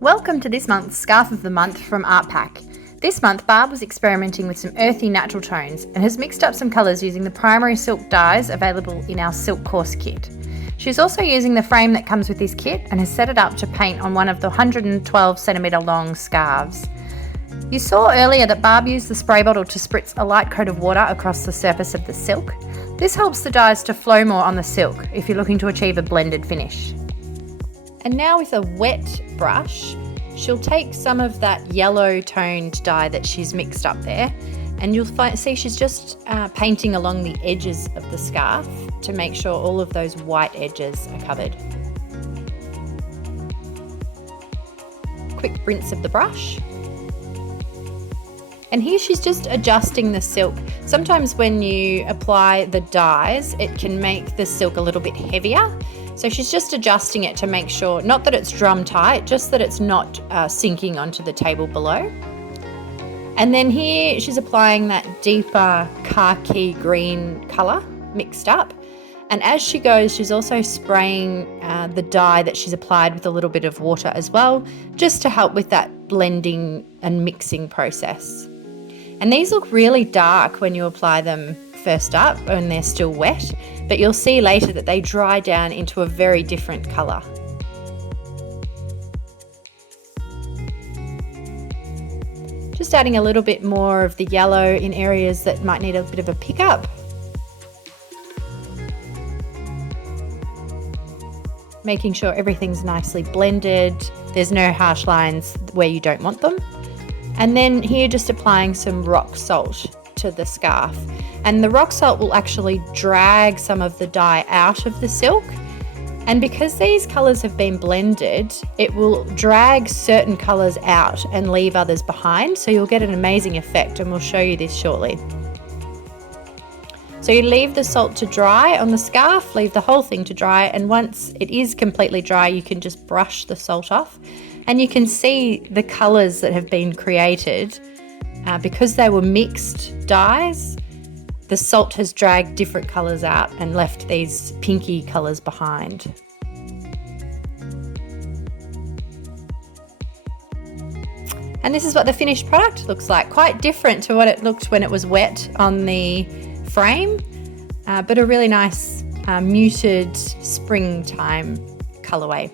Welcome to this month's Scarf of the Month from Art Pack. This month, Barb was experimenting with some earthy natural tones and has mixed up some colours using the primary silk dyes available in our silk course kit. She's also using the frame that comes with this kit and has set it up to paint on one of the 112cm long scarves. You saw earlier that Barb used the spray bottle to spritz a light coat of water across the surface of the silk. This helps the dyes to flow more on the silk if you're looking to achieve a blended finish. And now with a wet brush, she'll take some of that yellow toned dye that she's mixed up there, and you'll see she's just painting along the edges of the scarf to make sure all of those white edges are covered. Quick rinse of the brush. And here she's just adjusting the silk. Sometimes when you apply the dyes, it can make the silk a little bit heavier. So she's just adjusting it to make sure, not that it's drum tight, just that it's not sinking onto the table below. And then here she's applying that deeper khaki green colour mixed up. And as she goes, she's also spraying the dye that she's applied with a little bit of water as well, just to help with that blending and mixing process. And these look really dark when you apply them first up when they're still wet, but you'll see later that they dry down into a very different colour. Just adding a little bit more of the yellow in areas that might need a bit of a pickup. Making sure everything's nicely blended. There's no harsh lines where you don't want them. And then here just applying some rock salt to the scarf. And the rock salt will actually drag some of the dye out of the silk. And because these colours have been blended, it will drag certain colours out and leave others behind. So you'll get an amazing effect, and we'll show you this shortly. So you leave the salt to dry on the scarf, leave the whole thing to dry, and once it is completely dry, you can just brush the salt off. And you can see the colours that have been created because they were mixed dyes. The salt has dragged different colours out and left these pinky colours behind. And this is what the finished product looks like. Quite different to what it looked when it was wet on the frame, but a really nice muted springtime colourway.